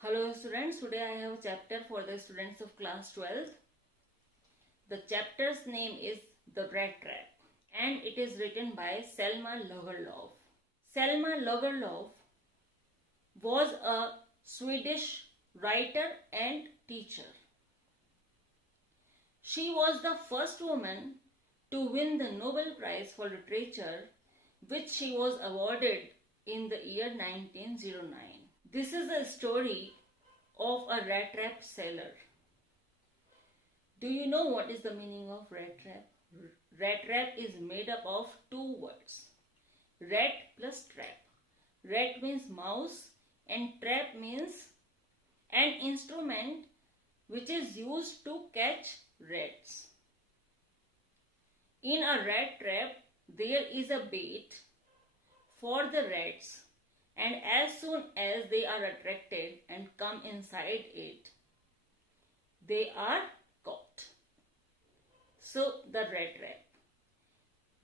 Hello students, today I have a chapter for the students of class 12. The chapter's name is The Rat Trap and it is written by Selma Lagerlöf. Selma Lagerlöf was a Swedish writer and teacher. She was the first woman to win the Nobel Prize for Literature, which she was awarded in the year 1909. This is a story of a rat trap seller. Do you know what is the meaning of rat trap? Rat trap is made up of two words. Rat plus trap. Rat means mouse and trap means an instrument which is used to catch rats. In a rat trap, there is a bait for the rats, and as soon as they are attracted and come inside it, they are caught. So, the rat trap.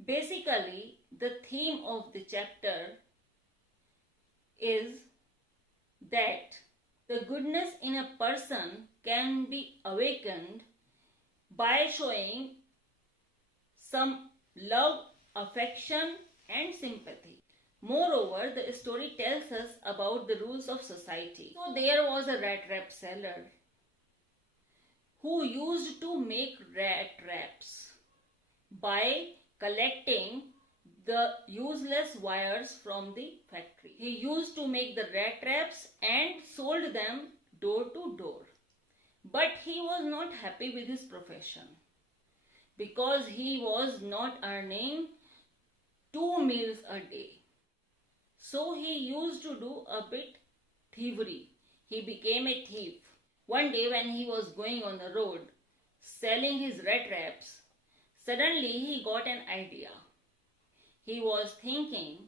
Basically, the theme of the chapter is that the goodness in a person can be awakened by showing some love, affection, and sympathy. Moreover, the story tells us about the rules of society. So there was a rat trap seller who used to make rat traps by collecting the useless wires from the factory. He used to make the rat traps and sold them door to door. But he was not happy with his profession because he was not earning 2 meals a day. So he used to do a bit thievery. He became a thief. One day when he was going on the road selling his rat traps, suddenly he got an idea. He was thinking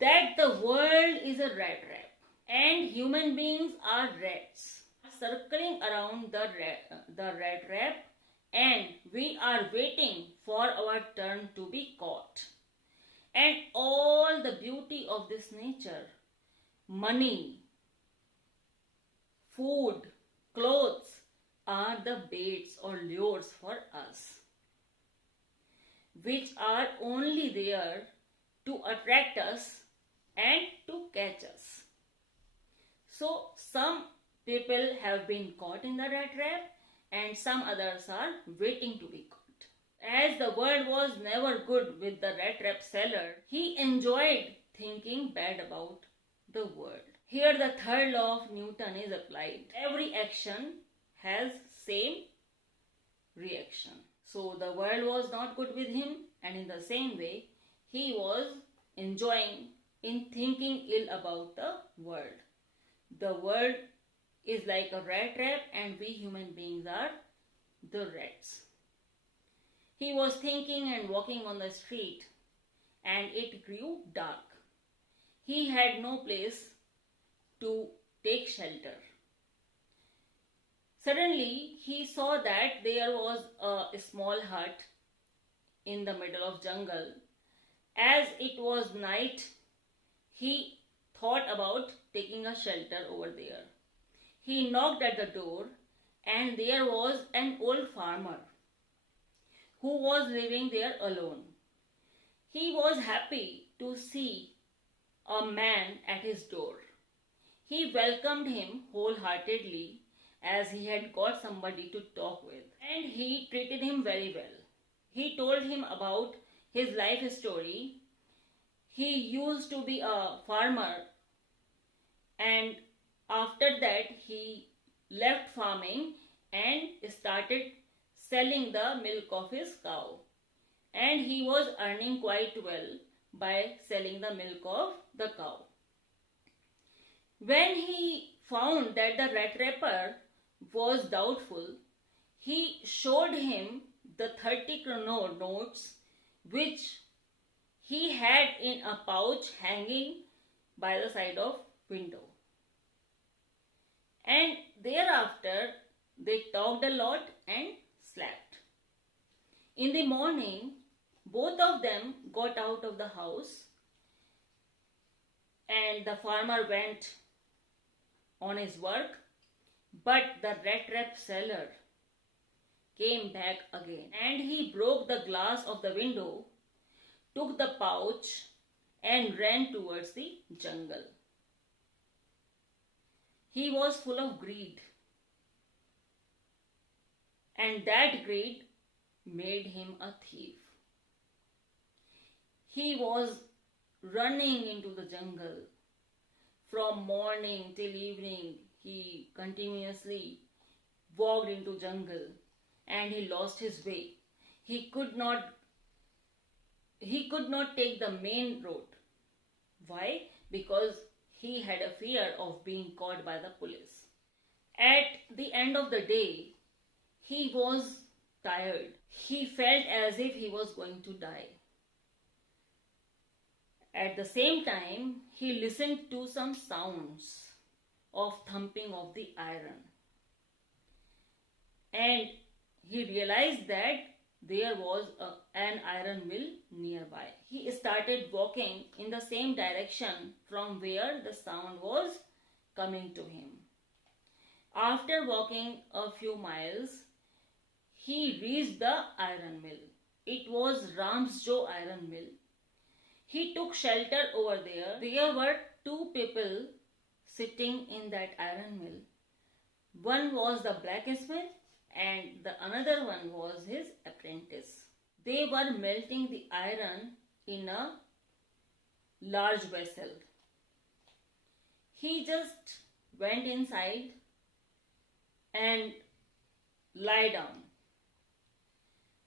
that the world is a rat trap and human beings are rats circling around the rat trap, and we are waiting for our turn to be caught. And all the beauty of this nature, money, food, clothes, are the baits or lures for us, which are only there to attract us and to catch us. So some people have been caught in the rat trap and some others are waiting to be caught. As the world was never good with the rat trap seller, he enjoyed thinking bad about the world. Here the third law of Newton is applied. Every action has same reaction. So the world was not good with him, and in the same way he was enjoying in thinking ill about the world. The world is like a rat trap and we human beings are the rats. He was thinking and walking on the street and it grew dark. He had no place to take shelter. Suddenly he saw that there was a small hut in the middle of jungle. As it was night, he thought about taking a shelter over there. He knocked at the door and there was an old farmer who was living there alone. He was happy to see a man at his door. He welcomed him wholeheartedly as he had got somebody to talk with, and he treated him very well. He told him about his life story. He used to be a farmer, and after that he left farming and started selling the milk of his cow, and he was earning quite well by selling the milk of the cow. When he found that the rat trapper was doubtful, he showed him the 30 kroner notes which he had in a pouch hanging by the side of window. And thereafter they talked a lot and slept. In the morning, both of them got out of the house and the farmer went on his work, but the rat trap seller came back again, and he broke the glass of the window, took the pouch, and ran towards the jungle. He was full of greed, and that greed made him a thief. He was running into the jungle from morning till evening. He continuously walked into jungle and he lost his way. He could not take the main road. Why? Because he had a fear of being caught by the police. At the end of the day, he was tired. He felt as if he was going to die. At the same time, he listened to some sounds of thumping of the iron. And he realized that there was an iron mill nearby. He started walking in the same direction from where the sound was coming to him. After walking a few miles, he reached the iron mill. It was Ramsjo iron mill. He took shelter over there. There were two people sitting in that iron mill. One was the blacksmith and the another one was his apprentice. They were melting the iron in a large vessel. He just went inside and lay down.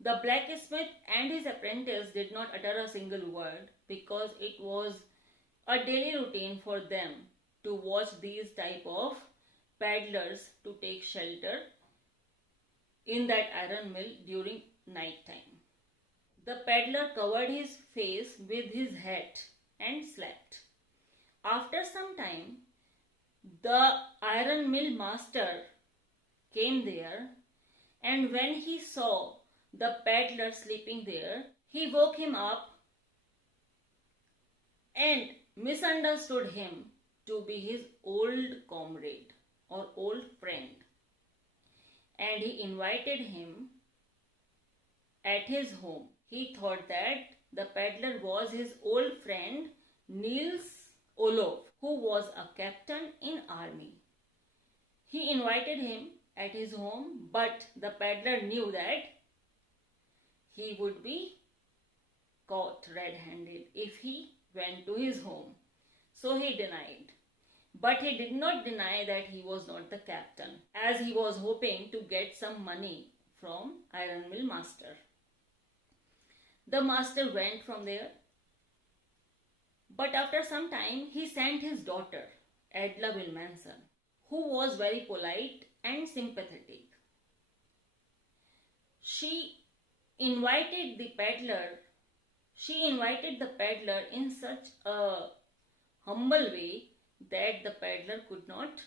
The blacksmith and his apprentice did not utter a single word because it was a daily routine for them to watch these type of paddlers to take shelter in that iron mill during night time. The paddler covered his face with his hat and slept. After some time, the iron mill master came there, and when he saw the paddler sleeping there, he woke him up and misunderstood him to be his old comrade or old friend. And he invited him at his home. He thought that the peddler was his old friend Niels Olof, who was a captain in army. He invited him at his home, but the peddler knew that he would be caught red-handed if he went to his home. So he denied. But he did not deny that he was not the captain, as he was hoping to get some money from iron mill master. The master went from there, but after some time he sent his daughter, Edla Wilmanson, who was very polite and sympathetic. She invited the peddler in such a humble way that the peddler could not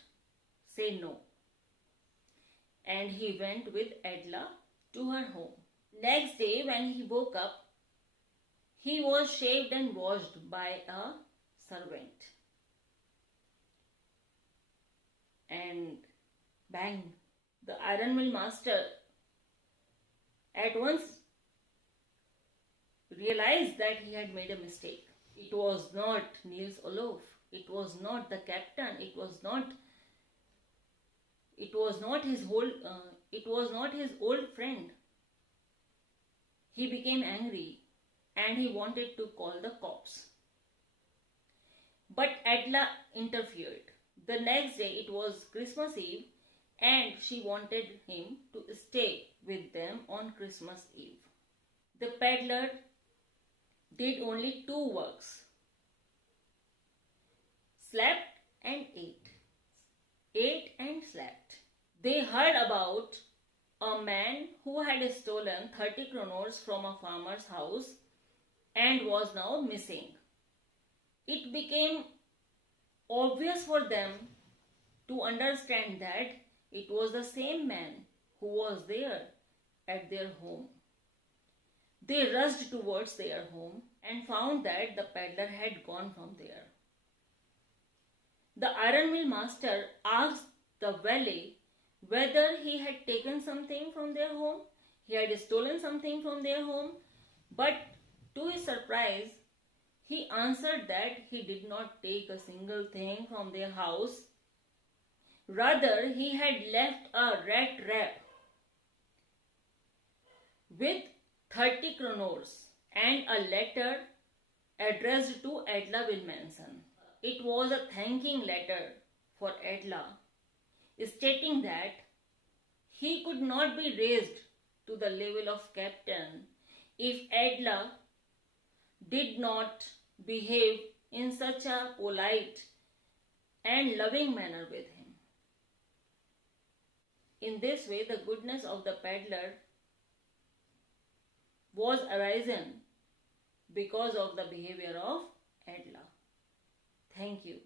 say no. And he went with Edla to her home. Next day when he woke up, he was shaved and washed by a servant. And bang, the iron mill master at once realized that he had made a mistake. It was not Niels Olof. It was not the captain. It was not his old friend. He became angry and he wanted to call the cops. But Edla interfered. The next day it was Christmas Eve and she wanted him to stay with them on Christmas Eve. The peddler did only two works: slept and ate. Ate and slept. They heard about a man who had stolen 30 kronos from a farmer's house and was now missing. It became obvious for them to understand that it was the same man who was there at their home. They rushed towards their home and found that the peddler had gone from there. The iron mill master asked the valet whether he had taken something from their home, he had stolen something from their home, but to his surprise, he answered that he did not take a single thing from their house. Rather, he had left a rat trap with 30 kronors and a letter addressed to Edla Wilmanson. It was a thanking letter for Edla, stating that he could not be raised to the level of captain if Edla did not behave in such a polite and loving manner with him. In this way, the goodness of the peddler was arisen because of the behavior of Edla. Thank you.